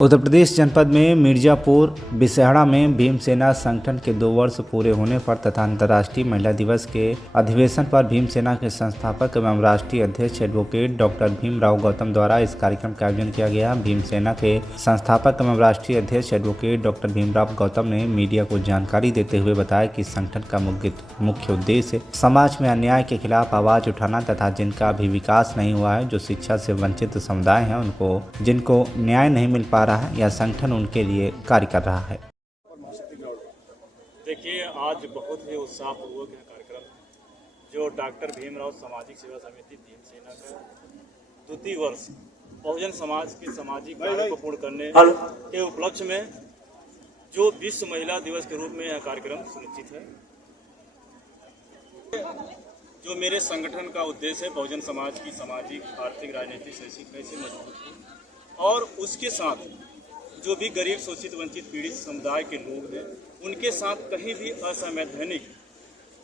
उत्तर प्रदेश जनपद में मिर्जापुर बिसहड़ा में भीमसेना संगठन के 2 वर्ष पूरे होने पर तथा अंतर्राष्ट्रीय महिला दिवस के अधिवेशन पर भीमसेना के संस्थापक एवं राष्ट्रीय अध्यक्ष एडवोकेट डॉक्टर भीमराव गौतम द्वारा इस कार्यक्रम का आयोजन किया गया। भीमसेना के संस्थापक एवं राष्ट्रीय अध्यक्ष एडवोकेट डॉक्टर भीमराव गौतम ने मीडिया को जानकारी देते हुए बताया कि संगठन का मुख्य उद्देश्य समाज में अन्याय के खिलाफ आवाज उठाना तथा जिनका अभी विकास नहीं हुआ है, जो शिक्षा से वंचित समुदाय हैं, जिनको न्याय नहीं मिल पा रहा है, यह संगठन उनके लिए कार्य कर रहा है। देखिए, आज बहुत ही उत्साहपूर्वक यह कार्यक्रम जो डॉक्टर भीमराव सामाजिक सेवा समिति भीमसेना का द्वितीय वर्ष बहुजन समाज के सामाजिक कार्य को पूर्ण करने के उपलक्ष्य में जो विश्व महिला दिवस के रूप में यह कार्यक्रम सुनिश्चित है। जो मेरे संगठन का उद्देश्य है बहुजन समाज की सामाजिक, आर्थिक, राजनीतिक, शैक्षिक कैसे मजबूत हो और उसके साथ जो भी गरीब, शोषित, वंचित, पीड़ित समुदाय के लोग हैं उनके साथ कहीं भी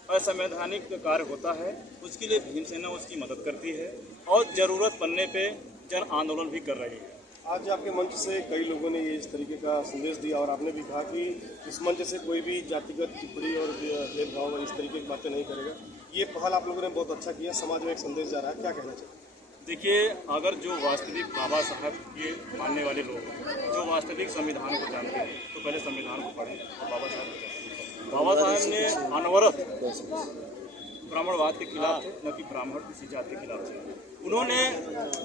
असंवैधानिक कार्य होता है, उसके लिए भीमसेना उसकी मदद करती है और ज़रूरत पड़ने पे जन आंदोलन भी कर रही है। आज आपके मंच से कई लोगों ने इस तरीके का संदेश दिया और आपने भी कहा कि इस मंच से कोई भी जातिगत टिप्पणी और भेदभाव इस तरीके की बातें नहीं करेगा। ये पहल आप लोगों ने बहुत अच्छा किया, समाज में एक संदेश जा रहा है, क्या कहना चाहिए? देखिए, अगर जो वास्तविक बाबा साहब के मानने वाले लोग जो वास्तविक संविधान को जानते हैं तो पहले संविधान को पढ़ें और बाबा साहब को जानें। बाबा साहब ने अनवरत ब्राह्मणवाद के खिलाफ थे, न कि ब्राह्मण किसी जाति के खिलाफ थे। उन्होंने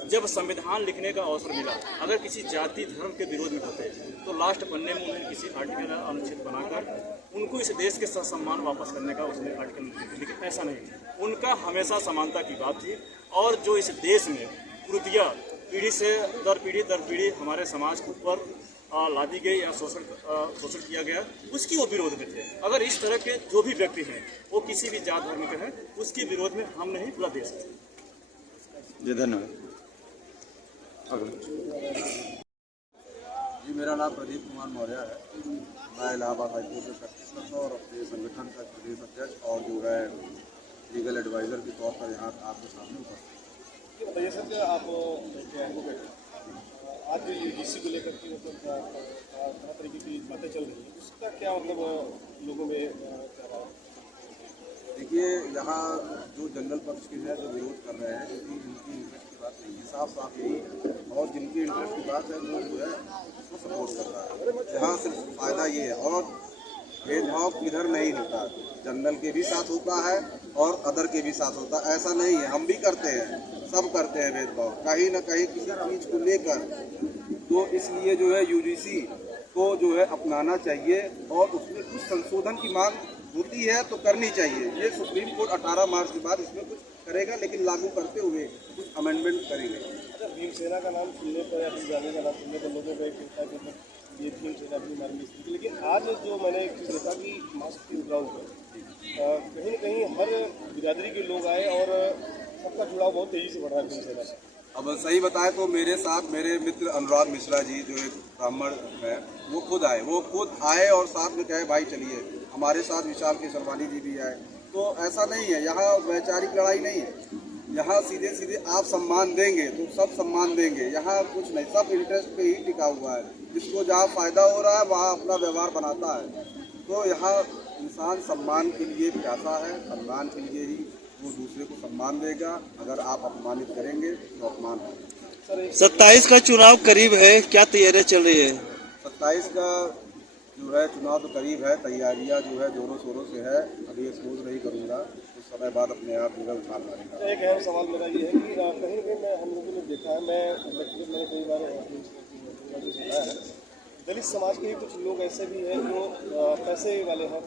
जब संविधान लिखने का अवसर मिला, अगर किसी जाति धर्म के विरोध में होते तो लास्ट पन्ने में उन्होंने किसी आर्टिकल अनुच्छेद बनाकर उनको इस देश के सम्मान वापस करने का उसने आर्टिकल लिखा, लेकिन ऐसा नहीं। उनका हमेशा समानता की बात थी और जो इस देश में कुरीतियाँ पीढ़ी से दर पीढ़ी हमारे समाज के ऊपर लादी गई या शोषण किया गया, उसकी वो विरोध में थे। अगर इस तरह के जो भी व्यक्ति हैं वो किसी भी जात धर्म के हैं, उसके विरोध में हम नहीं, पूरा देश है। जी धन्यवाद। जी, मेरा नाम प्रदीप कुमार मौर्य है। मैं इलाहाबाद हाईकोर्ट में प्रैक्टिस करता हूँ और अपने संगठन का प्रदेश अध्यक्ष और जो है लीगल एडवाइज़र के तौर पर यहाँ आपके सामने उपस्थित। बताइए सर कि आप आज जो यूजीसी को लेकर के तरह तरीके की बातें चल रही है, उसका क्या मतलब लोगों में क्या रहा है? देखिए, यहाँ जो जनरल पक्ष के हैं जो विरोध कर रहे हैं, क्योंकि जिनकी इंटरेस्ट की बात नहीं है, साफ यही है, और जिनकी इंटरेस्ट की बात है वो जो है उसको सपोर्ट कर रहा है। यहाँ सिर्फ फ़ायदा ये है और भेदभाव किधर नहीं होता, जनरल के भी साथ होता है और अदर के भी साथ होता है। ऐसा नहीं है, हम भी करते हैं, सब करते हैं भेदभाव कहीं ना कहीं किसी चीज़ को लेकर। तो इसलिए जो है यूजीसी को जो है अपनाना चाहिए और उसमें कुछ संशोधन की मांग होती है तो करनी चाहिए। ये सुप्रीम कोर्ट 18 मार्च के बाद इसमें कुछ करेगा, लेकिन लागू करते हुए कुछ अमेंडमेंट करेंगे। अच्छा, भीमसेना का नाम सुनने पर या जाने का नाम सुनने पर लोगों को एक होता है कि ये भीमसेना भी हमारे लिए, लेकिन आज जो मैंने एक चीज़ देखा कि मास्क जुड़ाव कहीं ना कहीं हर बिरादरी के लोग आए और सबका जुड़ाव बहुत तेज़ी से बढ़ रहा है भीमसेना से। अब सही बताएं तो मेरे साथ मेरे मित्र अनुराग मिश्रा जी जो एक ब्राह्मण है, वो खुद आए और साथ में कहे भाई चलिए हमारे साथ विशाल के सरवानी जी भी आए। तो ऐसा नहीं है, यहाँ वैचारिक लड़ाई नहीं है, यहाँ सीधे सीधे आप सम्मान देंगे तो सब सम्मान देंगे। यहाँ कुछ नहीं, सब इंटरेस्ट पे ही टिका हुआ है। जिसको जहाँ फ़ायदा हो रहा है वहाँ अपना व्यवहार बनाता है। तो यहाँ इंसान सम्मान के लिए प्यासा है, सम्मान के लिए ही वो दूसरे को सम्मान देगा। अगर आप अपमानित करेंगे तो अपमान है। 27 का चुनाव करीब है, क्या तैयारियां चल रही है? 27 का जो है चुनाव तो करीब है, तैयारियां जो है जोरों शोरों से है। अभी एक्सपोज नहीं करूंगा, कुछ समय बाद अपने आप जो है उछाल मारेगा। एक अहम सवाल मेरा ये है कि कहीं ना कहीं हम लोगों ने देखा है, मैंने कई बार सुना है, दलित समाज के ही कुछ लोग ऐसे भी हैं जो पैसे वाले हैं,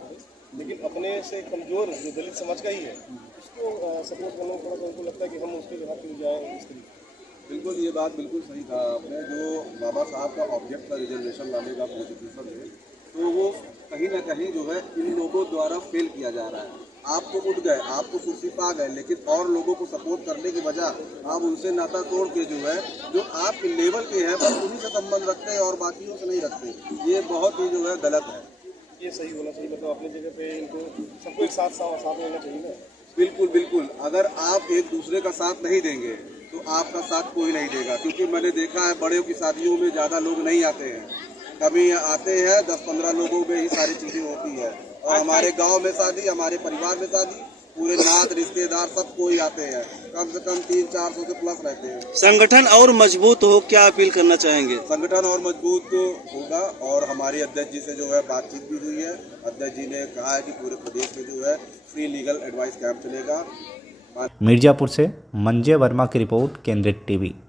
लेकिन अपने से कमज़ोर जो दलित समाज का ही है उसको सपोर्ट करने में थोड़ा सा उनको लगता है कि हम उसके हाथ में जाए इस तरीके। बिल्कुल, ये बात बिल्कुल सही कहा आपने। जो बाबा साहब का ऑब्जेक्ट था रिजर्वेशन लाने का कॉन्स्टिट्यूशन में, तो वो कहीं ना कहीं जो है इन लोगों द्वारा फेल किया जा रहा है। आप तो उठ गए, आप तो कुर्सी पा गए, लेकिन और लोगों को सपोर्ट करने के बजाय आप उनसे नाता तोड़ के जो है जो आपके लेवल पे है बस उन्हीं से संबंध रखते हैं और बाकियों से नहीं रखते। ये बहुत ही जो है गलत है। ये सही होना चाहिए, मतलब अपनी जगह पे इनको सबको एक साथ लेना चाहिए ना। बिल्कुल, अगर आप एक दूसरे का साथ नहीं देंगे तो आपका साथ कोई नहीं देगा, क्योंकि मैंने देखा है बड़ों की शादियों में ज़्यादा लोग नहीं आते हैं, कभी आते हैं 10-15 लोगों में ही सारी चीज़ें होती है। और हमारे गांव में शादी, हमारे परिवार में शादी, पूरे नात रिश्तेदार सब कोई आते हैं, कम से कम 300-400 से प्लस रहते हैं। संगठन और मजबूत हो, क्या अपील करना चाहेंगे? संगठन और मजबूत होगा, और हमारे अध्यक्ष जी से जो है बातचीत भी हुई है। अध्यक्ष जी ने कहा है कि पूरे प्रदेश में जो है फ्री लीगल एडवाइस कैंप चलेगा। मिर्जापुर से मंजय वर्मा की रिपोर्ट, केंद्रित टीवी।